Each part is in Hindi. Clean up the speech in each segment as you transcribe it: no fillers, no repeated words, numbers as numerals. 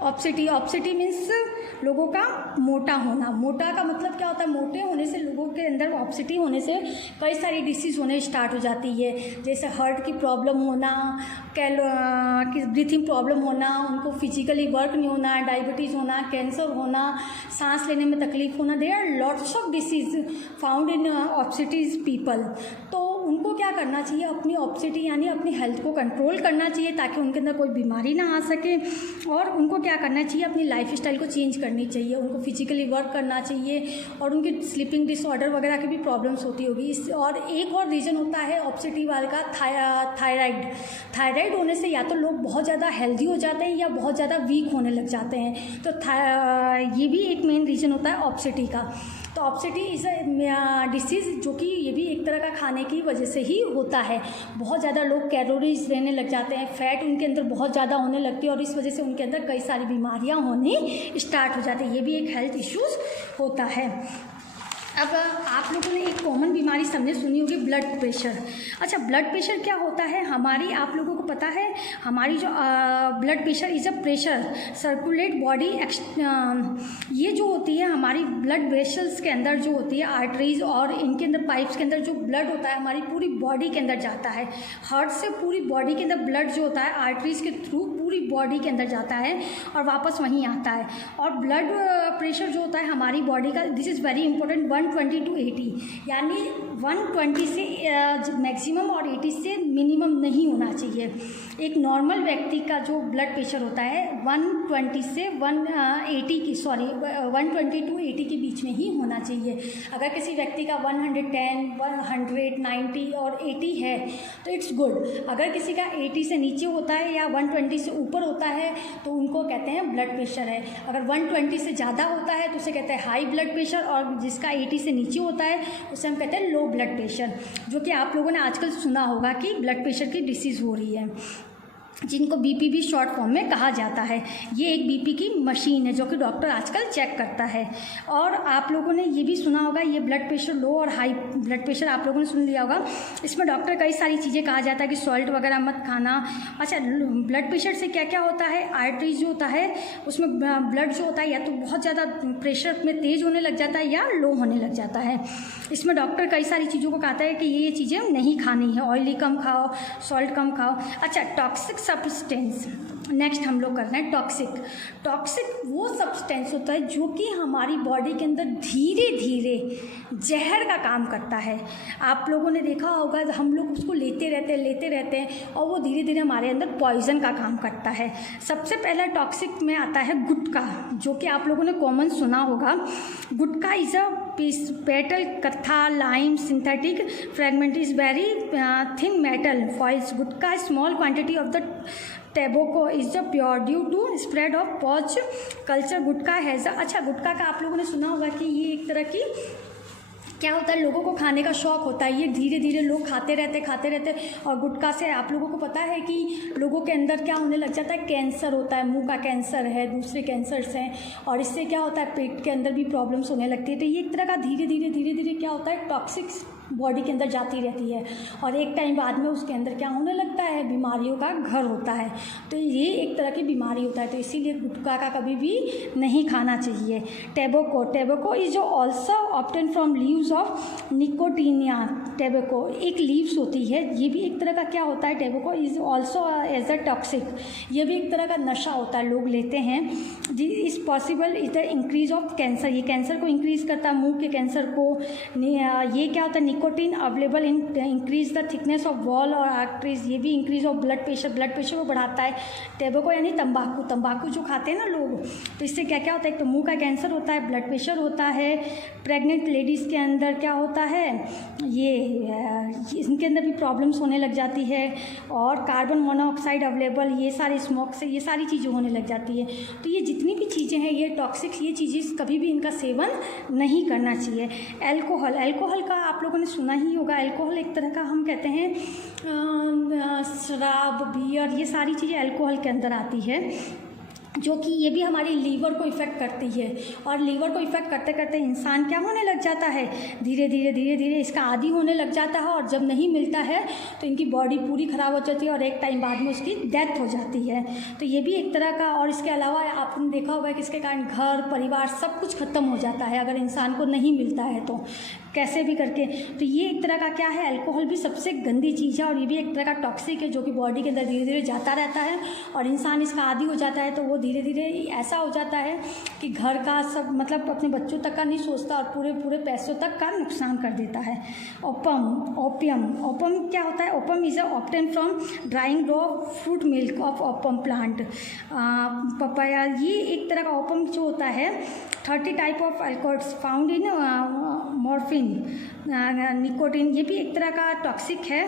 ऑब्सिटी मीन्स लोगों का मोटा होना। मोटा का मतलब क्या होता है? मोटे होने से लोगों के अंदर, ऑब्सिटी होने से कई सारी डिसीज़ होने स्टार्ट हो जाती है, जैसे हार्ट की प्रॉब्लम होना, ब्रीथिंग प्रॉब्लम होना, उनको फिजिकली वर्क नहीं होना, डायबिटीज़ होना, कैंसर होना, सांस लेने में तकलीफ होना। There are lots of diseases found in obesities people. तो उनको क्या करना चाहिए? अपनी ऑब्सिटी यानी अपनी हेल्थ को कंट्रोल करना चाहिए ताकि उनके अंदर कोई बीमारी ना आ सके। और उनको क्या करना चाहिए? अपनी लाइफ स्टाइल को चेंज करनी चाहिए, उनको फिजिकली वर्क करना चाहिए, और उनकी स्लीपिंग डिसऑर्डर वगैरह की भी प्रॉब्लम्स होती होगी। और एक और रीज़न होता है ऑब्सिटी वाले का, थायराइड होने से या तो लोग बहुत ज़्यादा हेल्दी हो जाते हैं या बहुत ज़्यादा वीक होने लग जाते हैं। तो ये भी एक मेन रीज़न होता है ऑब्सिटी का। तो ऑब्सिटी इज़ अ डिसीज़ जो कि ये भी एक तरह का खाने की वजह से ही होता है। बहुत ज़्यादा लोग कैलोरीज लेने लग जाते हैं, फैट उनके अंदर बहुत ज़्यादा होने लगती है, और इस वजह से उनके अंदर कई सारी बीमारियां होनी स्टार्ट हो जाती है। ये भी एक हेल्थ इश्यूज़ होता है। अब आप लोगों ने एक कॉमन बीमारी सबने सुनी होगी, ब्लड प्रेशर। अच्छा, ब्लड प्रेशर क्या होता है? हमारी, आप लोगों को पता है, हमारी जो blood pressure is a pressure circulate body ये जो होती है हमारी ब्लड वेसल्स के अंदर जो होती है, आर्टरीज और इनके अंदर पाइप्स के अंदर जो ब्लड होता है हमारी पूरी बॉडी के अंदर जाता है। हार्ट से पूरी बॉडी के अंदर ब्लड जो होता है आर्टरीज के थ्रू पूरी बॉडी के अंदर जाता है और वापस वहीं आता है। और ब्लड प्रेशर जो होता है हमारी बॉडी का, this is very important, 120 to 80, यानी 120 से मैक्सिमम और 80 से मिनिमम नहीं होना चाहिए। एक नॉर्मल व्यक्ति का जो ब्लड प्रेशर होता है 120 से 180 की 120 to 80 के बीच में ही होना चाहिए। अगर किसी व्यक्ति का 110, 100, 90 और 80 है तो इट्स गुड। अगर किसी का 80 से नीचे होता है या 120 से ऊपर होता है तो उनको कहते हैं ब्लड प्रेशर है। अगर 120 से ज़्यादा होता है तो उसे कहते हैं हाई ब्लड प्रेशर, और जिसका 80 से नीचे होता है उसे हम कहते हैं लो ब्लड प्रेशर, जो कि आप लोगों ने आजकल सुना होगा कि ब्लड प्रेशर की डिसीज़ हो रही है, जिनको बीपी भी शॉर्ट फॉर्म में कहा जाता है। ये एक बीपी की मशीन है जो कि डॉक्टर आजकल चेक करता है। और आप लोगों ने ये भी सुना होगा, ये ब्लड प्रेशर लो और हाई ब्लड प्रेशर आप लोगों ने सुन लिया होगा। इसमें डॉक्टर कई सारी चीज़ें कहा जाता है कि सॉल्ट वगैरह मत खाना। अच्छा, ब्लड प्रेशर से क्या क्या होता है? आर्टरीज जो होता है उसमें ब्लड जो होता है या तो बहुत ज़्यादा प्रेशर में तेज़ होने लग जाता है या लो होने लग जाता है। इसमें डॉक्टर कई सारी चीज़ों को कहता है कि ये चीज़ें नहीं खानी है, ऑयली कम खाओ, सॉल्ट कम खाओ। अच्छा, टॉक्सिक सब्सटेंस नेक्स्ट हम लोग कर रहे हैं। टॉक्सिक वो सब्सटेंस होता है जो कि हमारी बॉडी के अंदर धीरे धीरे जहर का काम करता है। आप लोगों ने देखा होगा हम लोग उसको लेते रहते हैं और वो धीरे धीरे हमारे अंदर पॉइजन का काम करता है। सबसे पहला टॉक्सिक में आता है गुटखा, जो कि आप लोगों ने कॉमन सुना होगा। गुटखा इज़ अ पेटल कथा lime synthetic fragment is very thin metal foils. Gutkha small quantity of the tobacco is the pure due to spread of pouch culture. Gutkha has अच्छा, गुटखा का आप लोगों ने सुना होगा कि ये एक तरह की क्या होता है, लोगों को खाने का शौक़ होता है। ये धीरे धीरे लोग खाते रहते और गुटखा से आप लोगों को पता है कि लोगों के अंदर क्या होने लग जाता है, कैंसर होता है, मुंह का कैंसर है, दूसरे कैंसर्स हैं, और इससे क्या होता है पेट के अंदर भी प्रॉब्लम्स होने लगती है। तो ये एक तरह का धीरे धीरे क्या होता है, टॉक्सिक बॉडी के अंदर जाती रहती है और एक टाइम बाद में उसके अंदर क्या होने लगता है, बीमारियों का घर होता है। तो ये एक तरह की बीमारी होता है, तो इसीलिए गुटखा का कभी भी नहीं खाना चाहिए। Tobacco is also obtained from leaves of nicotiana. Tobacco एक लीव्स होती है, ये भी एक तरह का क्या होता है, tobacco is also as a toxic, ये भी एक तरह का नशा होता है, लोग लेते हैं। Is possible is the increase of cancer, ये कैंसर को इंक्रीज करता है, मुंह के कैंसर को। ये क्या होता है, nicotine available in increase the thickness of wall और आर्टरीज, ये भी इंक्रीज ऑफ ब्लड प्रेशर को बढ़ाता है। टेबेको यानी तंबाकू जो खाते हैं ना लोग, तो इससे क्या क्या होता है, एक तो मुंह का कैंसर होता है, ब्लड प्रेशर होता है। प्रेग्नेंट लेडीज़ के अंदर क्या होता है, ये इनके अंदर भी प्रॉब्लम्स होने लग जाती है। और कार्बन मोनोऑक्साइड अवेलेबल, ये सारी स्मोक से ये सारी चीज़ें होने लग जाती है। तो ये जितनी भी चीज़ें हैं ये टॉक्सिक, ये चीज़ें कभी भी इनका सेवन नहीं करना चाहिए। अल्कोहल का आप लोगों ने सुना ही होगा। अल्कोहल एक तरह का हम कहते हैं शराब, बियर, ये सारी चीज़ें अल्कोहल के अंदर आती है। जो कि ये भी हमारी लीवर को इफ़ेक्ट करती है। और लीवर को इफ़ेक्ट करते करते इंसान क्या होने लग जाता है, धीरे धीरे इसका आदी होने लग जाता है, और जब नहीं मिलता है तो इनकी बॉडी पूरी ख़राब हो जाती है और एक टाइम बाद में उसकी डेथ हो जाती है। तो ये भी एक तरह का, और इसके अलावा आपने देखा होगा कि इसके कारण घर परिवार सब कुछ ख़त्म हो जाता है अगर इंसान को नहीं मिलता है तो कैसे भी करके। तो ये एक तरह का क्या है, अल्कोहल भी सबसे गंदी चीज़ है और ये भी एक तरह का टॉक्सिक है जो कि बॉडी के अंदर धीरे धीरे जाता रहता है और इंसान इसका आदी हो जाता है। तो वो धीरे धीरे ऐसा हो जाता है कि घर का सब, मतलब अपने बच्चों तक का नहीं सोचता और पूरे पैसों तक का नुकसान कर देता है। ओपियम क्या होता है? Opium is obtain from drawing raw fruit milk of opium plant, papaya. ये एक तरह का ओपियम जो होता है 30 type of alcohols found in morphine, nicotine, ये भी एक तरह का टॉक्सिक है।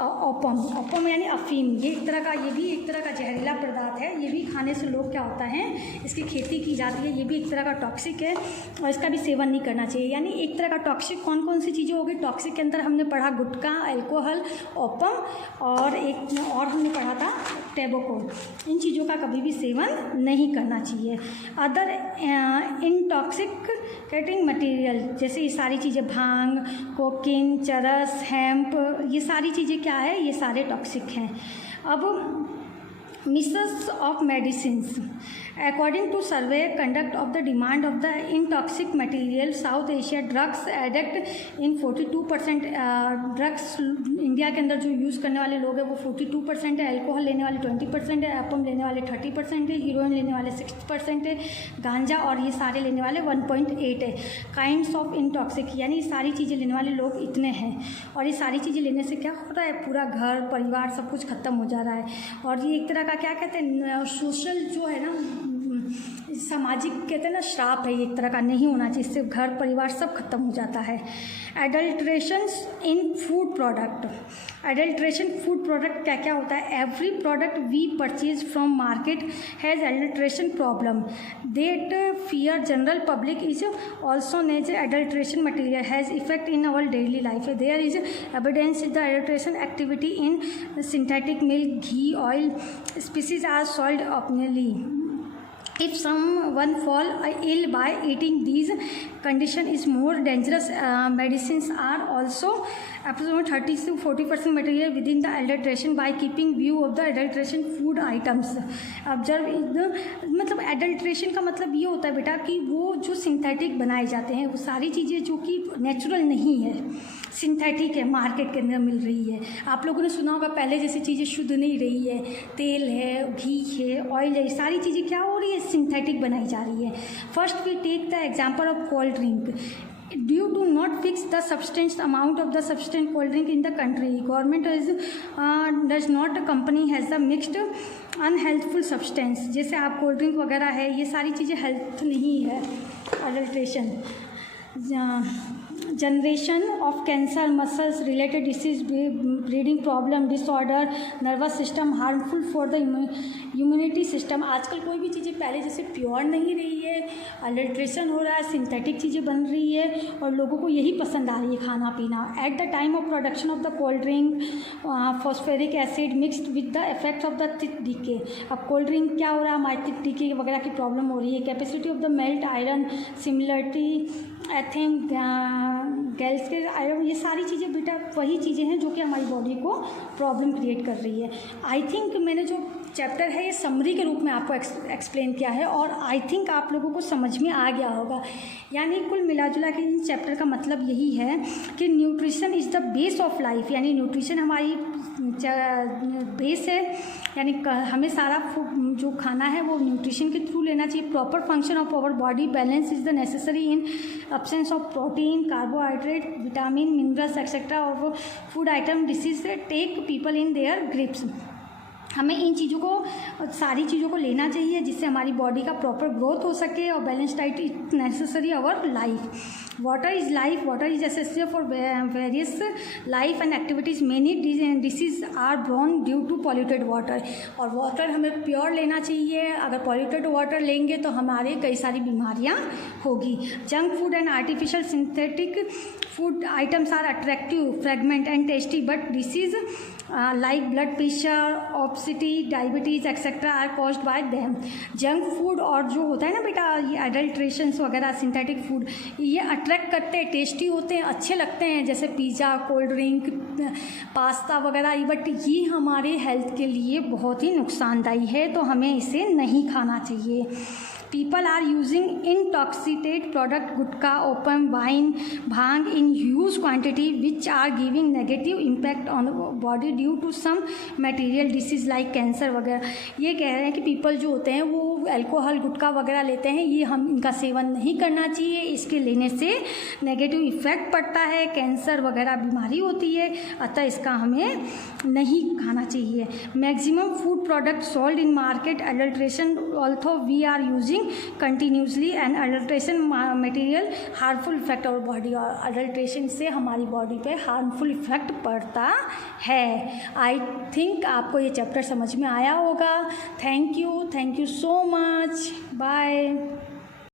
ओपियम यानी अफीम, ये एक तरह का, ये भी एक तरह का जहरीला पदार्थ है। ये भी खाने से लोग क्या होता है, इसकी खेती की जाती है, ये भी एक तरह का टॉक्सिक है और इसका भी सेवन नहीं करना चाहिए। यानी एक तरह का टॉक्सिक कौन कौन सी चीज़ें हो गई टॉक्सिक के अंदर? हमने पढ़ा गुटखा, अल्कोहल, ओपियम और एक और हमने पढ़ा था टैबेको। इन चीज़ों का कभी भी सेवन नहीं करना चाहिए। अदर इंटॉक्सिकेटिंग मटेरियल, जैसे ये सारी चीज़ें भांग, कोकीन, चरस, हेम्प, ये सारी चीज़ें क्या है, ये सारे टॉक्सिक हैं। अब Mrs of medicines, according to survey conduct of the demand of the intoxic material South Asia drugs addict in 42%, drugs India के अंदर जो यूज़ करने वाले लोग हैं वो 42% है, अल्कोहल लेने वाले 20% है, ओपियम लेने वाले 30% है, हीरोइन लेने वाले 60% है, गांजा और ये सारे लेने वाले 1.8 है। काइंड्स ऑफ इंटॉक्सिक, यानी ये सारी चीज़ें लेने वाले लोग इतने हैं और ये सारी चीज़ें लेने से क्या हो रहा है, पूरा घर परिवार सब कुछ ख़त्म हो जा रहा है। और ये एक तरह का क्या कहते हैं, सोशल जो है ना, सामाजिक कहते हैं ना, श्राप है, ये एक तरह का नहीं होना चाहिए, इससे घर परिवार सब खत्म हो जाता है। Adulterations in food product, adulteration food product क्या क्या होता है? Every product we purchase from market has adulteration problem that fear general public is also knows adulteration material has effect in our daily life. There is evidence the adulteration activity in synthetic milk, ghee, oil species are sold openly. If someone fall ill by eating these, condition is more dangerous. Medicines are also approximately 30 to 40% material within the adulteration by keeping view of the adulteration food items. Observe the, मतलब एडल्ट्रेशन का मतलब ये होता है बेटा कि वो जो सिंथेटिक बनाए जाते हैं वो सारी चीज़ें जो कि नेचुरल नहीं है, सिंथेटिक है, मार्केट के अंदर मिल रही है। आप लोगों ने सुना होगा पहले जैसी चीज़ें शुद्ध नहीं रही है, तेल है, घी है, ऑयल है, सारी चीज़ें क्या हो रही है, सिंथेटिक बनाई जा रही है। First we take the example of cold drink. Due to not fix the substance amount of the substance cold drink in the country, government is does not, company has the mixed unhealthful substance। जैसे आप कोल्ड ड्रिंक वगैरह है, ये सारी चीज़ें हेल्थ नहीं है। Adulteration, generation of cancer, muscles related disease, breeding problem, disorder, nervous system, harmful for the immunity system. आजकल कोई भी चीज़ें पहले जैसे प्योर नहीं रही है, अडल्ट्रेशन हो रहा है, सिंथेटिक चीज़ें बन रही है और लोगों को यही पसंद आ रही है खाना पीना। At the time of production of the cold drink, phosphoric acid mixed with the effect of the टिक डीके। अब कोल्ड ड्रिंक क्या हो रहा है, हमारे टिक डीके वगैरह की प्रॉब्लम हो रही है। Capacity of the melt iron, similarity, एथेम, गैल्स के आयरन, ये सारी चीज़ें बेटा वही चीज़ें हैं जो कि हमारी बॉडी को प्रॉब्लम क्रिएट कर रही है। आई थिंक मैंने जो चैप्टर है ये समरी के रूप में आपको एक्सप्लेन किया है और आई थिंक आप लोगों को समझ में आ गया होगा। यानी कुल मिलाजुला के इन चैप्टर का मतलब यही है कि nutrition is the base of life, यानी न्यूट्रिशन हमारी बेस है, यानी हमें सारा जो खाना है वो न्यूट्रिशन के थ्रू लेना चाहिए। Proper function of our body balance is the necessary in absence of protein, carbohydrate, vitamin, minerals etc. और food item disease take people in their grips. हमें इन चीज़ों को, सारी चीज़ों को लेना चाहिए जिससे हमारी बॉडी का प्रॉपर ग्रोथ हो सके और balance diet is necessary our life. Water is life, water is essential for various life and activities. Many disease are born due to polluted water, और वाटर हमें प्योर लेना चाहिए। अगर पॉल्यूटेड वाटर लेंगे तो हमारे कई सारी बीमारियाँ होगी। Junk food and artificial synthetic food items are attractive, fragment and tasty but disease like blood pressure, obesity, diabetes etc. are caused by them. Junk food और जो होता है ना बेटा ये अडल्ट्रेशंस वगैरह सिंथेटिक फूड ये अट्रैक्ट करते हैं, टेस्टी होते हैं, अच्छे लगते हैं, जैसे पिज़्ज़ा, कोल्ड ड्रिंक, पास्ता वगैरह, बट ये हमारे हेल्थ के लिए बहुत ही नुकसानदायी है, तो हमें इसे नहीं खाना चाहिए. People are using intoxicated product, gutkha, opium, wine, bhang in huge quantity which are giving negative impact on the body due to some material disease like cancer वगैरह. ये कह रहे हैं कि पीपल जो होते हैं वो अल्कोहल, गुटखा वगैरह लेते हैं, ये हम इनका सेवन नहीं करना चाहिए. इसके लेने से नेगेटिव इफेक्ट पड़ता है, कैंसर वगैरह बीमारी होती है, अतः इसका हमें नहीं खाना चाहिए. Maximum food product sold in market adulteration although we are using continuously and adulteration material harmful effect और बॉडी, और अडल्ट्रेशन से हमारी बॉडी पे हार्मफुल इफेक्ट पड़ता है. आई थिंक आपको ये चैप्टर समझ में आया होगा. Thank you so much. Bye.